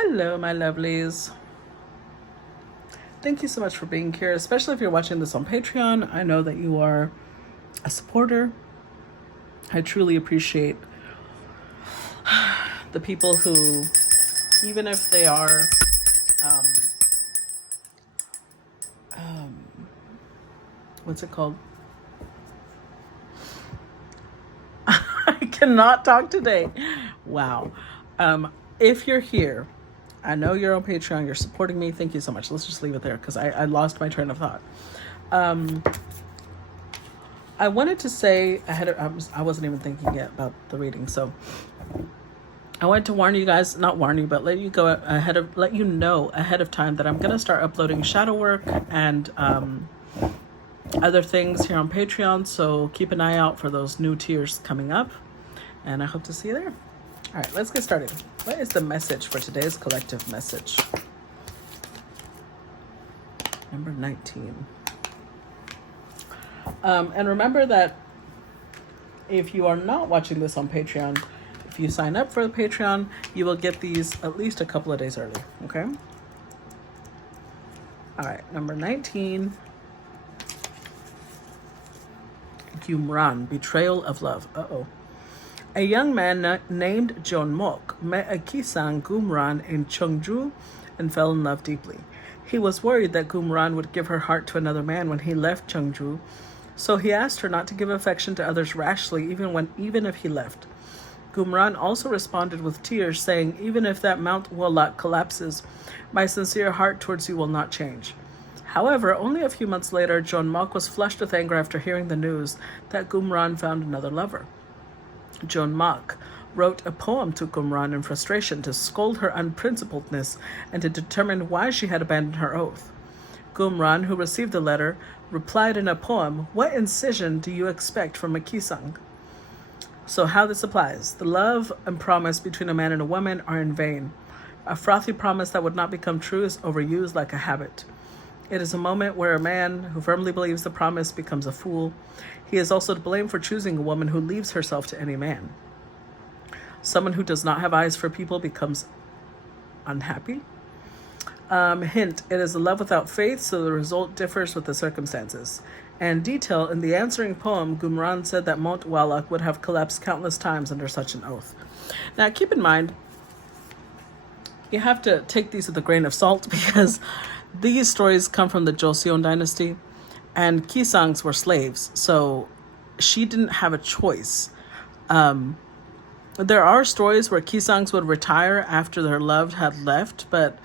Hello, my lovelies. Thank you so much for being here, especially if you're watching this on Patreon. I know that you are a supporter. I truly appreciate the people who, even if they are, what's it called? I cannot talk today. Wow. If you're here, I know you're on Patreon, you're supporting me. Thank you so much. Let's just leave it there because I lost my train of thought. I wanted to say I wasn't even thinking yet about the reading. So I wanted to warn you guys, not warn you, but let you know ahead of time that I'm going to start uploading shadow work and other things here on Patreon. So keep an eye out for those new tiers coming up. And I hope to see you there. All right, let's get started. What is the message for today's collective message? Number 19. And remember that if you are not watching this on Patreon, if you sign up for the Patreon, you will get these at least a couple of days early, okay? All right, number 19. Gumran, betrayal of love. Uh-oh. A young man named John Mok met a Gisaeng Gumran in Cheongju and fell in love deeply. He was worried that Gumran would give her heart to another man when he left Cheongju, so he asked her not to give affection to others rashly, even if he left. Gumran also responded with tears, saying, "Even if that Mount Wolak collapses, my sincere heart towards you will not change." However, only a few months later, John Mok was flushed with anger after hearing the news that Gumran found another lover. John Mok wrote a poem to Gumran in frustration to scold her unprincipledness and to determine why she had abandoned her oath. Gumran, who received the letter, replied in a poem, "What incision do you expect from a Gisaeng?" So how this applies. The love and promise between a man and a woman are in vain. A frothy promise that would not become true is overused like a habit. It is a moment where a man who firmly believes the promise becomes a fool. He is also to blame for choosing a woman who leaves herself to any man. Someone who does not have eyes for people becomes unhappy. Hint, it is a love without faith, so the result differs with the circumstances. And detail, in the answering poem, Gumran said that Mount Wolak would have collapsed countless times under such an oath. Now, keep in mind, you have to take these with a grain of salt because these stories come from the Joseon dynasty, and Gisaengs were slaves, so she didn't have a choice. There are stories where Gisaengs would retire after their loved had left, but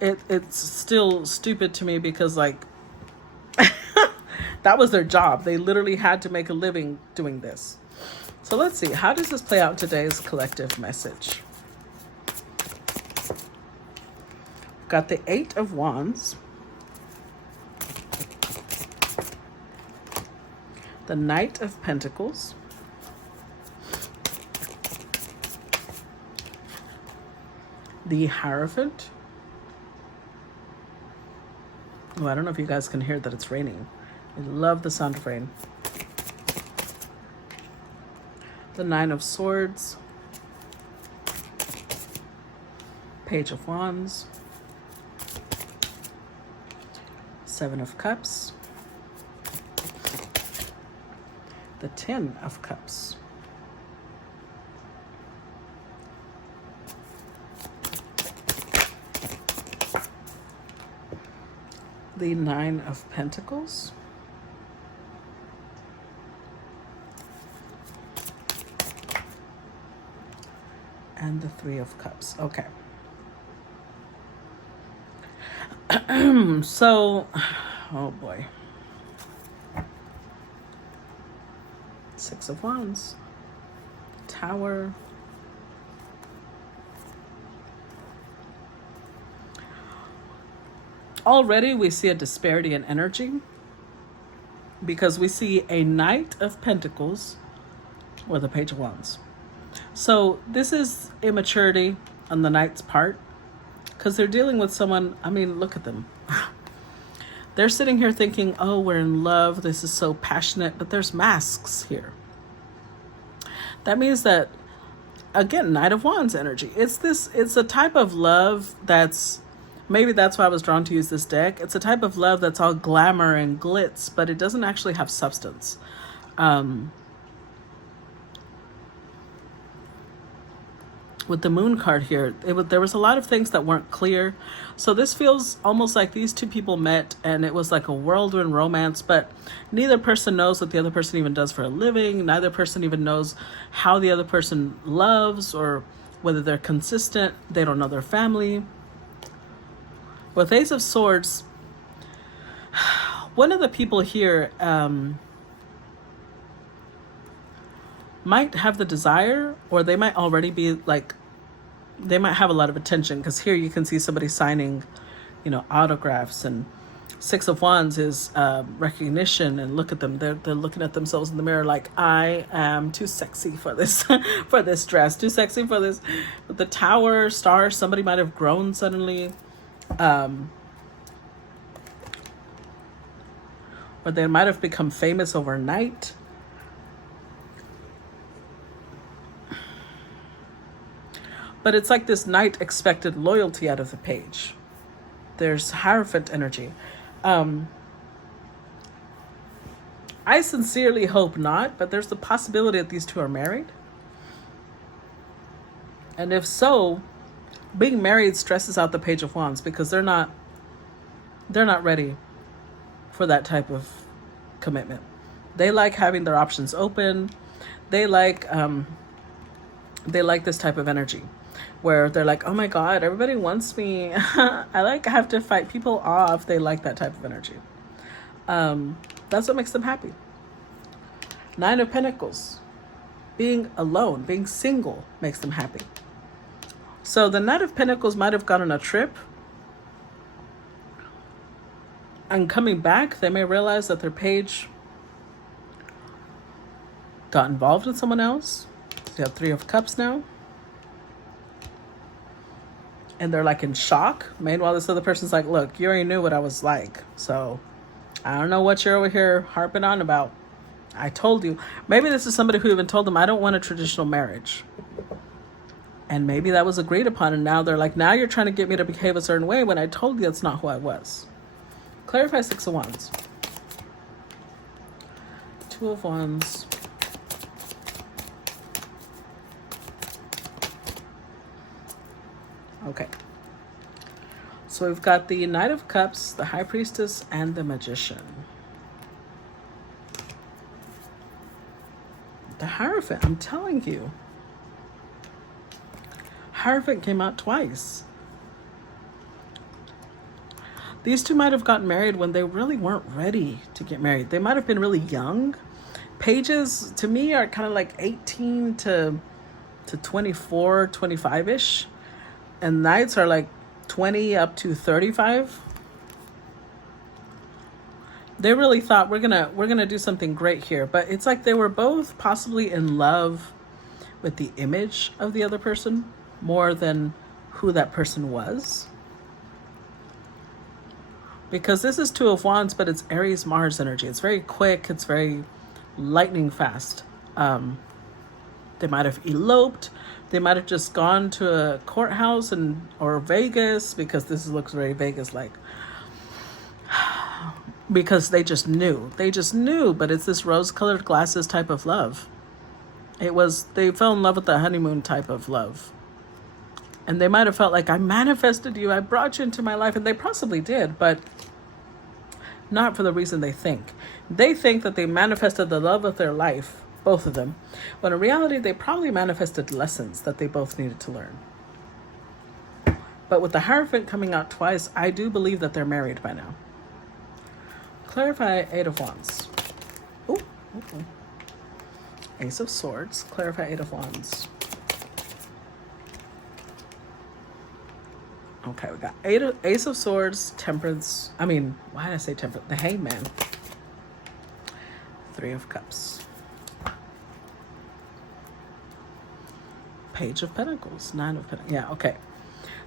it's still stupid to me because, like, that was their job. They literally had to make a living doing this. So let's see. How does this play out in today's collective message? Got the 8 of Wands. The Knight of Pentacles. The Hierophant. Oh, I don't know if you guys can hear that it's raining. I love the sound of rain. The 9 of Swords. Page of Wands. 7 of Cups. The 10 of Cups. The 9 of Pentacles. And the 3 of Cups. Okay. So, oh boy. 6 of Wands. Tower. Already we see a disparity in energy because we see a Knight of Pentacles with a Page of Wands. So this is immaturity on the Knight's part because they're dealing with someone. I mean, look at them. They're sitting here thinking, oh, we're in love. This is so passionate, but there's masks here. That means that again, Knight of Wands energy. It's a type of love maybe that's why I was drawn to use this deck. It's a type of love that's all glamour and glitz, but it doesn't actually have substance. With the Moon card here, there was a lot of things that weren't clear. So this feels almost like these two people met and it was like a whirlwind romance, but neither person knows what the other person even does for a living. Neither person even knows how the other person loves or whether they're consistent. They don't know their family. With Ace of Swords, one of the people here might have the desire, or they might already be like, they might have a lot of attention, because here you can see somebody signing, autographs, and Six of Wands is recognition, and look at them, they're looking at themselves in the mirror like, I am too sexy for this for this dress, too sexy for this. With the Tower, Star, somebody might have grown suddenly, or they might have become famous overnight. But it's like this knight expected loyalty out of the page. There's Hierophant energy. I sincerely hope not, but there's the possibility that these two are married. And if so, being married stresses out the Page of Wands, because they're not ready for that type of commitment. They like having their options open. They like this type of energy where they're like, oh my God, everybody wants me. I have to fight people off. They like that type of energy. That's what makes them happy. Nine of Pentacles. Being alone, being single makes them happy. So the Knight of Pentacles might have gone on a trip, and coming back, they may realize that their page got involved with someone else. So you have Three of Cups now. And they're like in shock. Meanwhile, this other person's like, look, you already knew what I was like. So I don't know what you're over here harping on about. I told you. Maybe this is somebody who even told them, I don't want a traditional marriage. And maybe that was agreed upon. And now they're like, now you're trying to get me to behave a certain way when I told you that's not who I was. Clarify Six of Wands. Two of Wands. Okay. So we've got the Knight of Cups, the High Priestess, and the Magician. The Hierophant, I'm telling you. Hierophant came out twice. These two might have gotten married when they really weren't ready to get married. They might have been really young. Pages, to me, are kind of like 18 to 24, 25-ish. And Knights are like 20 up to 35. They really thought we're gonna do something great here. But it's like they were both possibly in love with the image of the other person more than who that person was. Because this is Two of Wands, but it's Aries Mars energy. It's very quick. It's very lightning fast. They might have eloped. They might have just gone to a courthouse or Vegas, because this looks very Vegas-like. Because they just knew. They just knew, but it's this rose-colored glasses type of love. They fell in love with the honeymoon type of love. And they might have felt like, I manifested you, I brought you into my life, and they possibly did, but not for the reason they think. They think that they manifested the love of their life, both of them, when in reality, they probably manifested lessons that they both needed to learn. But with the Hierophant coming out twice, I do believe that they're married by now. Clarify Eight of Wands. Ooh. Ace of Swords. Clarify Eight of Wands. Okay, we got Ace of Swords, Temperance. Why did I say Temperance? The Hangman. Three of Cups. Page of Pentacles. Nine of Pentacles. Yeah, okay.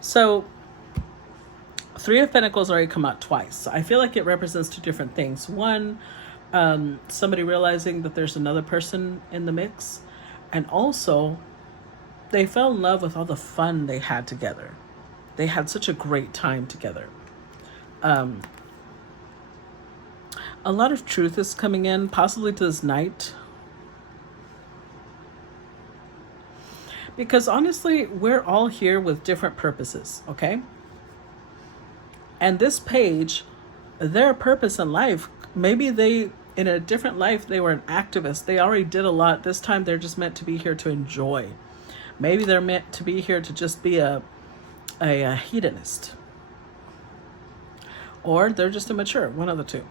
So, Three of Pentacles already come out twice. So I feel like it represents two different things. One, somebody realizing that there's another person in the mix. And also, They fell in love with all the fun they had together. They had such a great time together. A lot of truth is coming in, possibly to this night. Because honestly, we're all here with different purposes, okay? And this page, their purpose in life, maybe they, in a different life, they were an activist. They already did a lot. This time they're just meant to be here to enjoy. Maybe they're meant to be here to just be a hedonist. Or they're just immature, one of the two.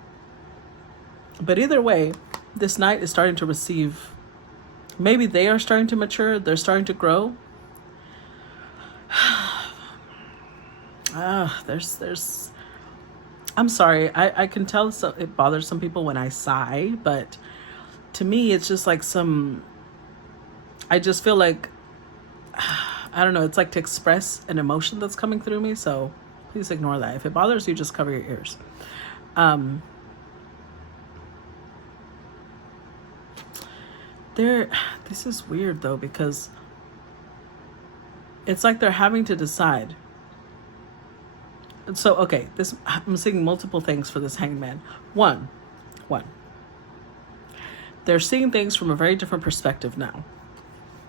But either way, this knight is starting to receive, maybe they are starting to mature, they're starting to grow. There's I'm sorry, I can tell it bothers some people when I sigh, but to me it's just like I just feel like, I don't know, it's like to express an emotion that's coming through me, so please ignore that. If it bothers you, just cover your ears. This is weird though, because it's like they're having to decide. So, okay, I'm seeing multiple things for this hangman. One, they're seeing things from a very different perspective now.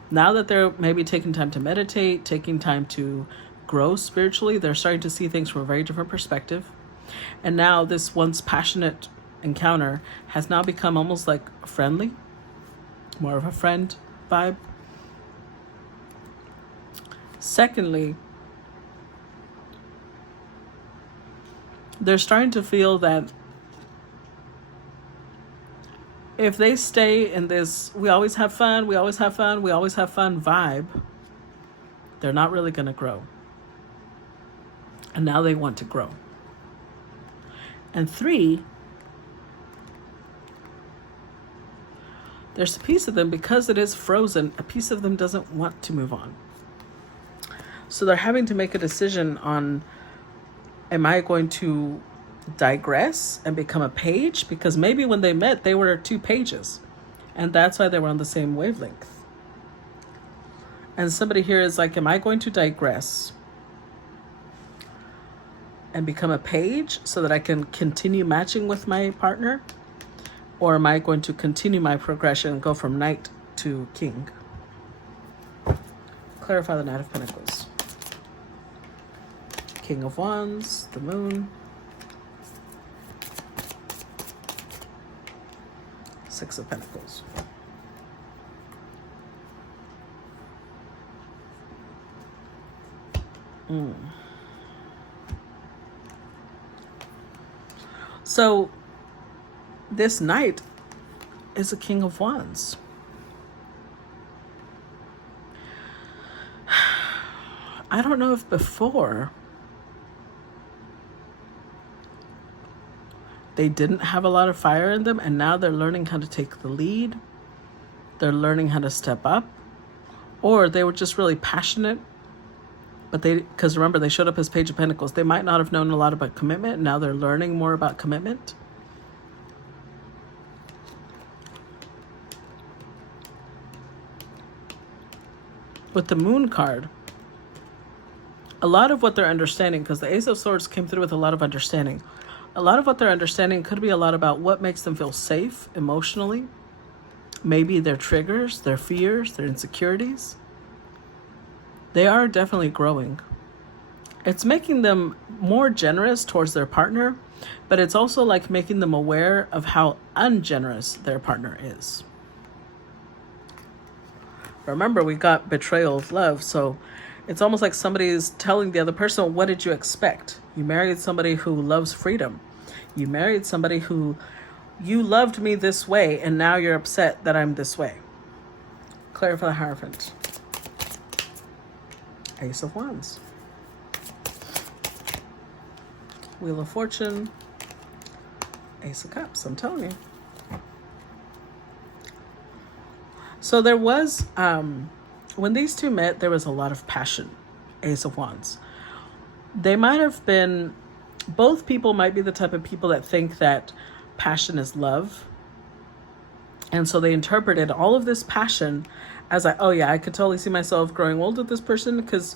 Now that they're maybe taking time to meditate, taking time to grow spiritually, they're starting to see things from a very different perspective. And now this once passionate encounter has now become almost like friendly, more of a friend vibe. Secondly, they're starting to feel that if they stay in this we always have fun vibe, they're not really going to grow. And now they want to grow. And 3, there's a piece of them, because it is frozen, a piece of them doesn't want to move on. So they're having to make a decision on, am I going to digress and become a page? Because maybe when they met, they were 2 pages. And that's why they were on the same wavelength. And somebody here is like, am I going to digress and become a page so that I can continue matching with my partner? Or am I going to continue my progression and go from knight to king? Clarify the Knight of Pentacles. King of Wands, the Moon. 6 of Pentacles. So this knight is a King of Wands. I don't know if before they didn't have a lot of fire in them, and now they're learning how to take the lead. They're learning how to step up. Or they were just really passionate, but because remember, they showed up as Page of Pentacles. They might not have known a lot about commitment. Now they're learning more about commitment. With the Moon card, a lot of what they're understanding, because the Ace of Swords came through with a lot of understanding. A lot of what they're understanding could be a lot about what makes them feel safe emotionally. Maybe their triggers, their fears, their insecurities. They are definitely growing. It's making them more generous towards their partner, but it's also like making them aware of how ungenerous their partner is. Remember, we got betrayal of love, so it's almost like somebody is telling the other person, what did you expect? You married somebody who loves freedom. You married somebody who, you loved me this way, and now you're upset that I'm this way. Clarify the Hierophant. Ace of Wands. Wheel of Fortune. Ace of Cups, I'm telling you. So there was, when these two met, there was a lot of passion. Ace of Wands. They might have been, both people might be the type of people that think that passion is love. And so they interpreted all of this passion I was like, oh yeah, I could totally see myself growing old with this person because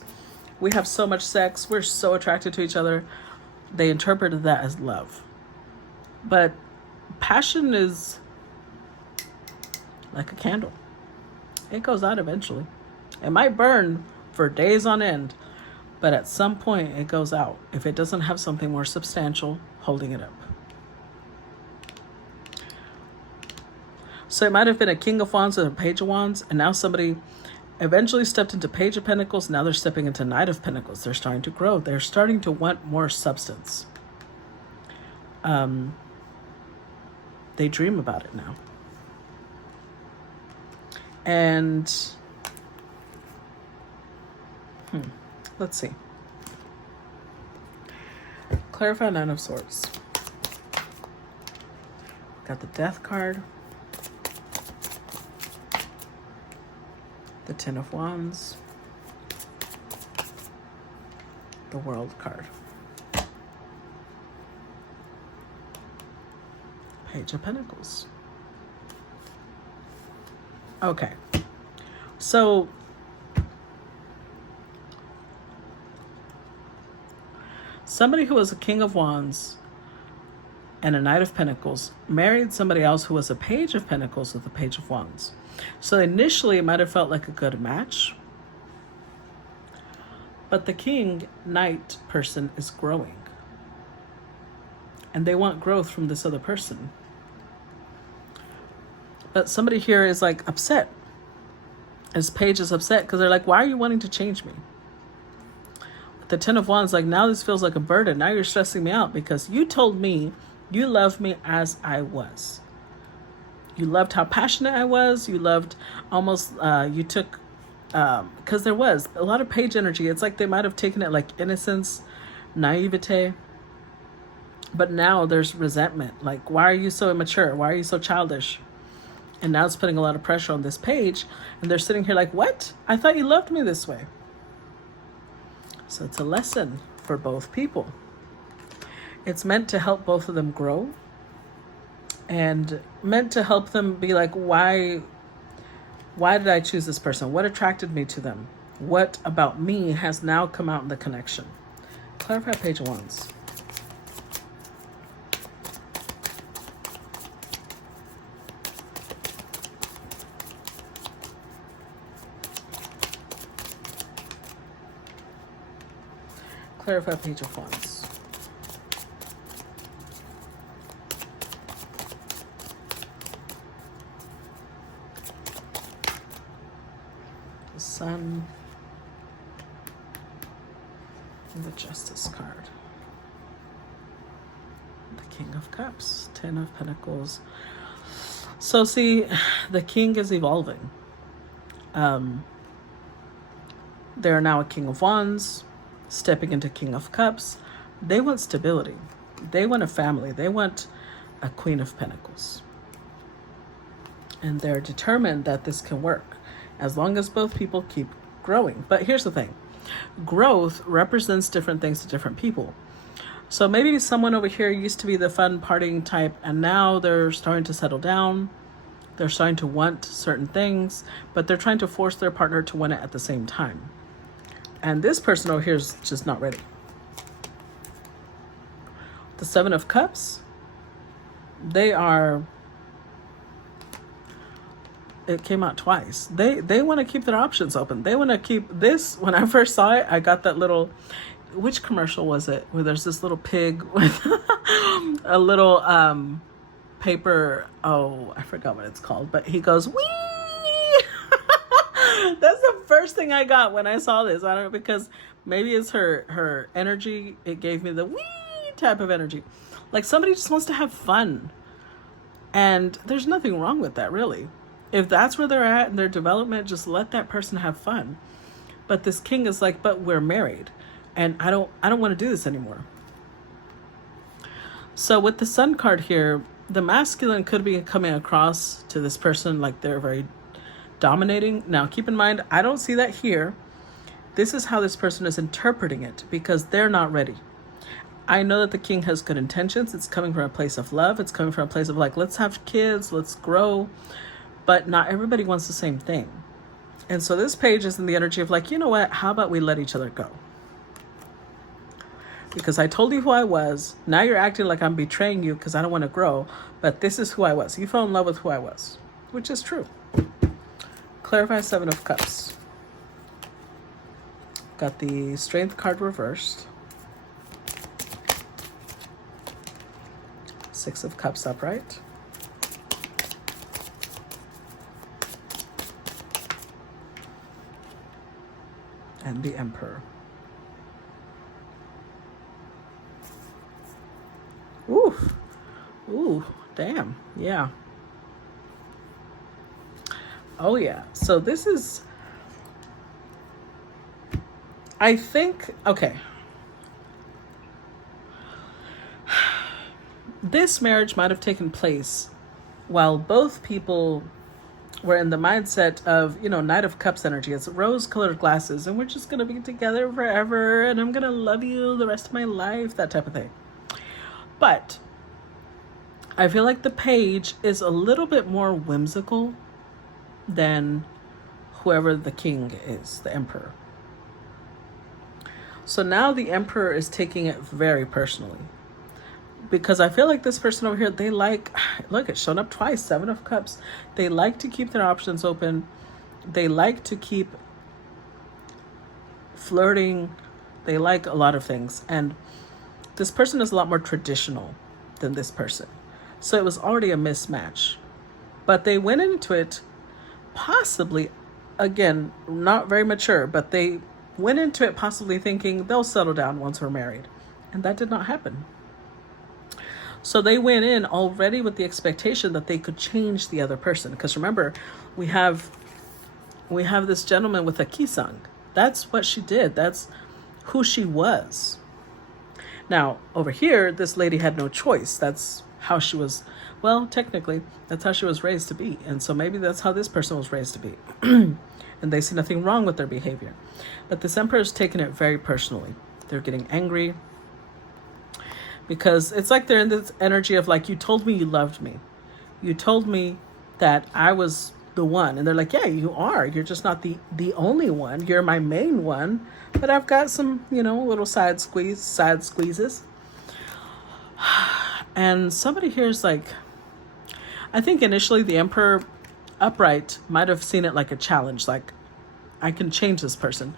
we have so much sex. We're so attracted to each other. They interpreted that as love. But passion is like a candle. It goes out eventually. It might burn for days on end, but at some point it goes out if it doesn't have something more substantial holding it up. So it might have been a King of Wands or a Page of Wands, and now somebody eventually stepped into Page of Pentacles. Now they're stepping into Knight of Pentacles. They're starting to grow. They're starting to want more substance. They dream about it now. And let's see. Clarify Nine of Swords. Got the Death card. The Ten of Wands. The World card. Page of Pentacles. Okay. So somebody who was a King of Wands and a Knight of Pentacles married somebody else who was a Page of Pentacles with a Page of Wands. So initially it might have felt like a good match, but the King Knight person is growing and they want growth from this other person. But somebody here is like upset. This Page is upset because they're like, why are you wanting to change me? The Ten of Wands, like, now this feels like a burden. Now you're stressing me out because you told me you loved me as I was. You loved how passionate I was. You loved almost, you took, because there was a lot of Page energy. It's like they might have taken it like innocence, naivete. But now there's resentment. Like, why are you so immature? Why are you so childish? And now it's putting a lot of pressure on this Page. And they're sitting here like, what? I thought you loved me this way. So it's a lesson for both people. It's meant to help both of them grow. And meant to help them be like, why did I choose this person? What attracted me to them? What about me has now come out in the connection? Clarify Page of Wands. Clarify Page of Wands. The Sun. And the Justice card. The King of Cups. Ten of Pentacles. So see, the King is evolving. They're now a King of Wands. Stepping into King of Cups. They want stability. They want a family. They want a Queen of Pentacles. And they're determined that this can work as long as both people keep growing. But here's the thing. Growth represents different things to different people. So maybe someone over here used to be the fun partying type and now they're starting to settle down. They're starting to want certain things, but they're trying to force their partner to want it at the same time. And this person over here is just not ready. The Seven of Cups, they are, it came out twice. They want to keep their options open. They want to keep this. When I first saw it, I got that little, which commercial was it? Where there's this little pig with a little paper. Oh, I forgot what it's called, but he goes, wee! That's the first thing I got when I saw this. I don't know, because maybe it's her energy. It gave me the wee type of energy. Like somebody just wants to have fun. And there's nothing wrong with that, really. If that's where they're at in their development, just let that person have fun. But this King is like, but we're married. And I don't want to do this anymore. So with the Sun card here, the masculine could be coming across to this person like they're very dominating. Now, keep in mind, I don't see that here. This is how this person is interpreting it because they're not ready. I know that the King has good intentions. It's coming from a place of love. It's coming from a place of like, let's have kids, let's grow. But not everybody wants the same thing. And so this page is in the energy of like, you know what? How about we let each other go? Because I told you who I was. Now you're acting like I'm betraying you because I don't want to grow. But this is who I was. You fell in love with who I was, which is true. Clarify 7 of Cups. Got the Strength card reversed. 6 of Cups upright. And the Emperor. Ooh. Ooh, damn. Yeah. Oh, yeah. So this is, I think, okay. This marriage might have taken place while both people were in the mindset of, you know, Knight of Cups energy. It's rose-colored glasses, and we're just going to be together forever, and I'm going to love you the rest of my life, that type of thing. But I feel like the page is a little bit more whimsical than whoever the king is, the emperor. So now the emperor is taking it very personally. Because I feel like this person over here, they like, look, it's shown up twice, 7 of Cups. They like to keep their options open. They like to keep flirting. They like a lot of things. And this person is a lot more traditional than this person. So it was already a mismatch. But they went into it possibly, again, not very mature, but they went into it possibly thinking they'll settle down once we're married. And that did not happen. So they went in already with the expectation that they could change the other person. Because remember, we have this gentleman with a Gisaeng. That's what she did. That's who she was. Now, over here, this lady had no choice. That's how she was, well, technically, that's how she was raised to be. And so maybe that's how this person was raised to be. And they see nothing wrong with their behavior. But this emperor is taking it very personally. They're getting angry. Because it's like they're in this energy of like, you told me you loved me. You told me that I was the one. And they're like, yeah, you are. You're just not the only one. You're my main one. But I've got some, you know, little side squeezes. And somebody here is like, I think initially the emperor upright might have seen it like a challenge. Like, I can change this person.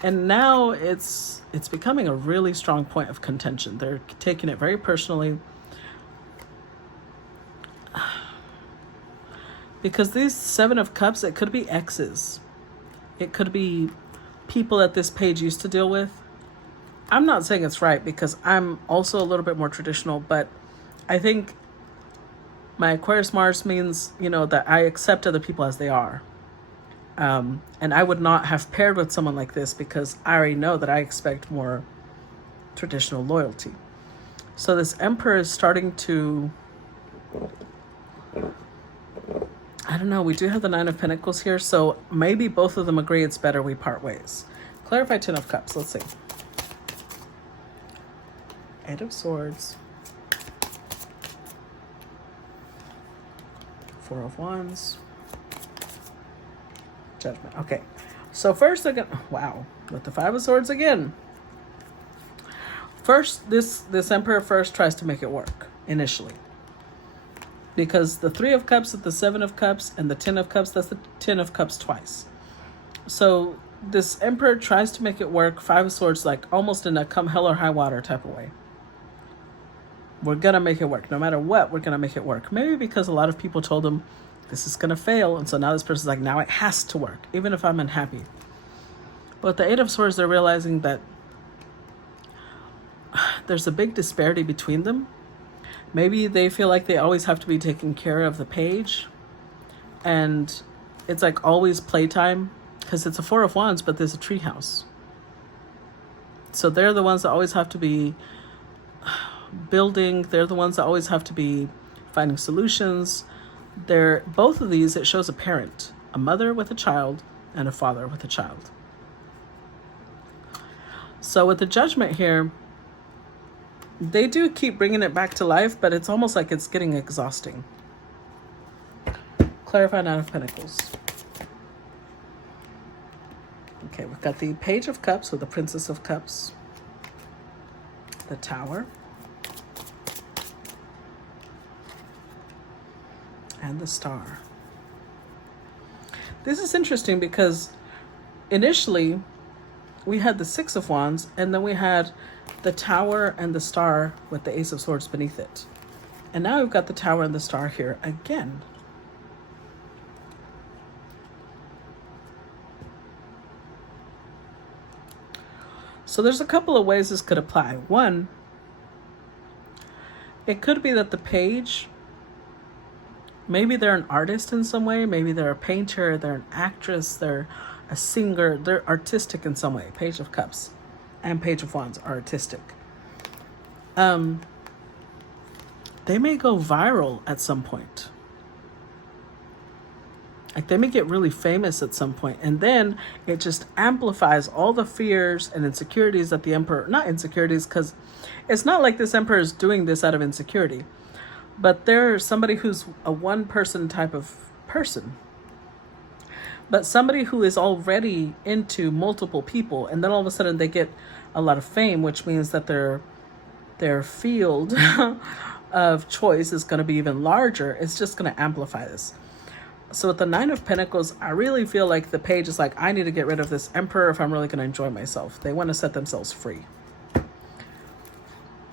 And now it's becoming a really strong point of contention. They're taking it very personally. Because these 7 of Cups, it could be exes. It could be people that this page used to deal with. I'm not saying it's right because I'm also a little bit more traditional, but I think my Aquarius Mars means, you know, that I accept other people as they are. And I would not have paired with someone like this because I already know that I expect more traditional loyalty. So this emperor is starting to, I don't know, we do have the 9 of Pentacles here, so maybe both of them agree it's better we part ways. Clarify 10 of Cups, let's see. 8 of Swords. 4 of Wands. Judgment. Okay, so first they're gonna, wow, with the 5 of Swords again. First, this emperor first tries to make it work initially, because the 3 of Cups with the 7 of Cups and the 10 of Cups, that's the 10 of Cups twice. So this emperor tries to make it work. 5 of Swords, like almost in a come hell or high water type of way. We're gonna make it work no matter what. We're gonna make it work. Maybe because a lot of people told him this is going to fail. And so now this person's like, now it has to work, even if I'm unhappy. But the 8 of Swords, they're realizing that there's a big disparity between them. Maybe they feel like they always have to be taking care of the page. And it's like always playtime. Because it's a 4 of Wands, but there's a treehouse. So they're the ones that always have to be building. They're the ones that always have to be finding solutions. They're both of these, it shows a parent, a mother with a child and a father with a child. So with the Judgment here, they do keep bringing it back to life, but it's almost like it's getting exhausting. Clarify 9 of Pentacles. Okay, we've got the Page of Cups with the Princess of Cups, the Tower, and the Star. This is interesting because initially we had the Six of Wands, and then we had the Tower and the Star with the Ace of Swords beneath it. And now we've got the Tower and the Star here again. So there's a couple of ways this could apply. One, it could be that the page, maybe they're an artist in some way. Maybe they're a painter, they're an actress, they're a singer, they're artistic in some way. Page of Cups and Page of Wands are artistic. They may go viral at some point. Like they may get really famous at some point, and then it just amplifies all the fears and insecurities that the Emperor, not insecurities, because it's not like this Emperor is doing this out of insecurity, but they're somebody who's a one person type of person, but somebody who is already into multiple people, and then all of a sudden they get a lot of fame, which means that their field of choice is going to be even larger. It's just going to amplify this. So with the Nine of Pentacles, I really feel like the page is like, I need to get rid of this Emperor if I'm really going to enjoy myself. They want to set themselves free.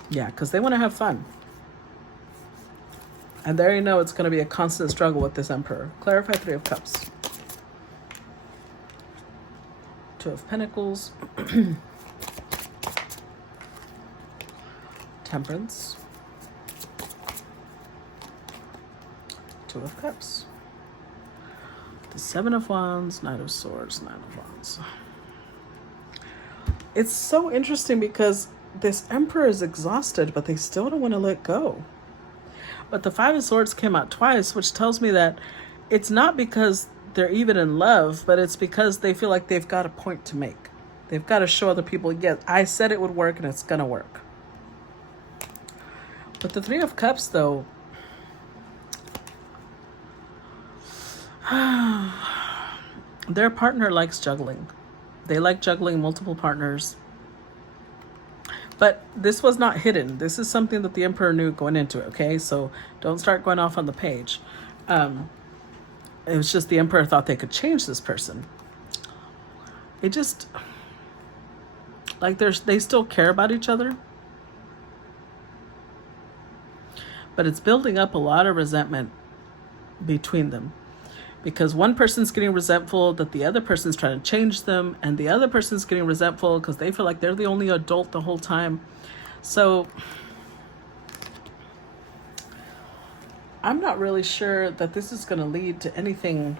Yeah, because they want to have fun. And there you know it's going to be a constant struggle with this Emperor. Clarify Three of Cups. Two of Pentacles. Temperance. Two of Cups. The Seven of Wands, Knight of Swords, Nine of Wands. It's so interesting because this Emperor is exhausted, but they still don't want to let go. But the Five of Swords came out twice, which tells me that it's not because they're even in love, but it's because they feel like they've got a point to make. They've got to show other people, yes, I said it would work and it's going to work. But the Three of Cups, though, their partner likes juggling. They like juggling multiple partners. But this was not hidden. This is something that the Emperor knew going into it, okay? So don't start going off on the page. It was just the Emperor thought they could change this person. It just, like they still care about each other. But it's building up a lot of resentment between them. Because one person's getting resentful that the other person's trying to change them, and the other person's getting resentful because they feel like they're the only adult the whole time. So I'm not really sure that this is going to lead to anything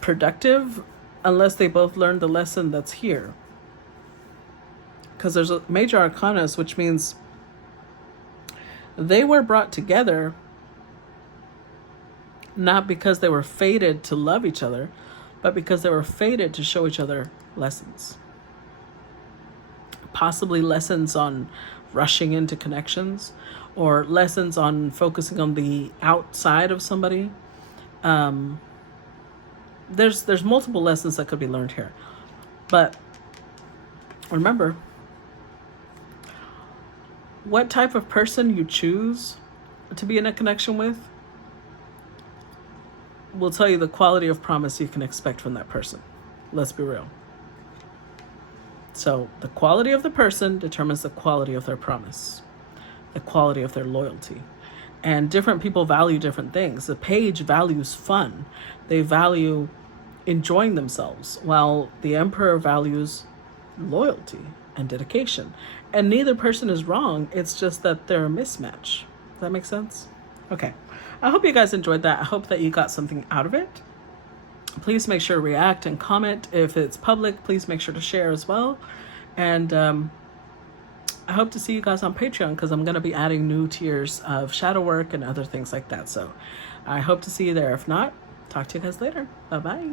productive unless they both learn the lesson that's here. Because there's a major arcanus, which means they were brought together not because they were fated to love each other, but because they were fated to show each other lessons. Possibly lessons on rushing into connections, or lessons on focusing on the outside of somebody. There's multiple lessons that could be learned here. But remember, what type of person you choose to be in a connection with will tell you the quality of promise you can expect from that person. Let's be real. So the quality of the person determines the quality of their promise, the quality of their loyalty. And different people value different things. The page values fun. They value enjoying themselves, while the Emperor values loyalty and dedication. And neither person is wrong. It's just that they're a mismatch. Does that make sense? Okay. I hope you guys enjoyed that. I hope that you got something out of it. Please make sure to react and comment. If it's public, please make sure to share as well. And I hope to see you guys on Patreon, because I'm going to be adding new tiers of shadow work and other things like that. So I hope to see you there. If not, talk to you guys later. Bye-bye.